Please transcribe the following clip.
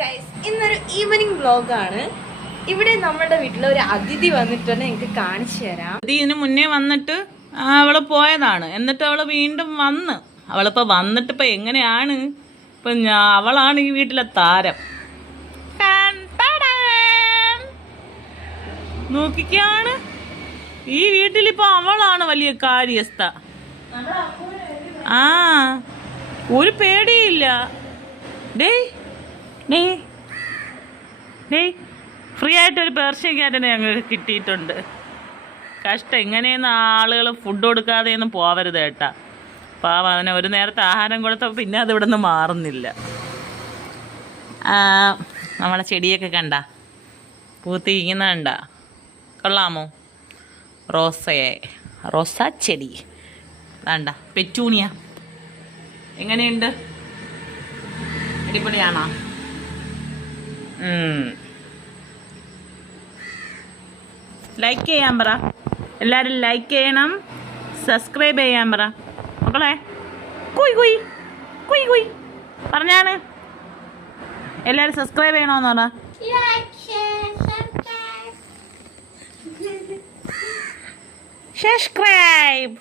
Guys, ഇന്നൊരു evening വ്ലോഗാണ്. ഇവിടെ നമ്മുടെ വീട്ടിലെ ഒരു അതിഥി വന്നിട്ടുണ്ട്, എനിക്ക് കാണിച്ചു തരാം. ഇതിന് മുന്നേ വന്നിട്ട് അവള് പോയതാണ്. എന്നിട്ട് അവള് വീണ്ടും വന്ന്. അവളിപ്പോ വന്നിട്ടിപ്പോ എങ്ങനെയാണ്, ഇപ്പൊ അവളാണ് ഈ വീട്ടിലെ താരം. നോക്കിക്കാണ്, ഈ വീട്ടിലിപ്പോ അവളാണ് വലിയ കാര്യസ്ഥ. ആ, ഒരു പേടിയില്ല. ഫ്രീ ആയിട്ട് ഒരു പേർഷ്യൻ ക്യാറ്റിനെ ഞങ്ങൾക്ക് കിട്ടിയിട്ടുണ്ട്. കഷ്ടം, ഇങ്ങനെയൊന്നും ആളുകൾ ഫുഡ് കൊടുക്കാതെയൊന്നും പോവരുത് കേട്ടാ. പാവം, അതിനെ ഒരു നേരത്തെ ആഹാരം കൊടുത്തപ്പോൾ പിന്നെ അത് ഇവിടെ നിന്ന് മാറുന്നില്ല. നമ്മളെ ചെടിയൊക്കെ കണ്ട പൂത്തിരിക്കുന്ന കണ്ട, കൊള്ളാമോ? റോസ ചെടി വേണ്ട, പെറ്റൂണിയ എങ്ങനെയുണ്ട്? അടിപൊളിയാണോ? ലൈക്ക് ചെയ്യാൻ പറ എല്ലാവരും, ലൈക്ക് ചെയ്യണം, സബ്സ്ക്രൈബ് ചെയ്യാൻ പറ മക്കളെ. കുയ് കുയ് കുയ് കുയ് പറഞ്ഞാണ്. എല്ലാവരും സബ്സ്ക്രൈബ് ചെയ്യണമെന്ന് പറ. സബ്സ്ക്രൈബ്.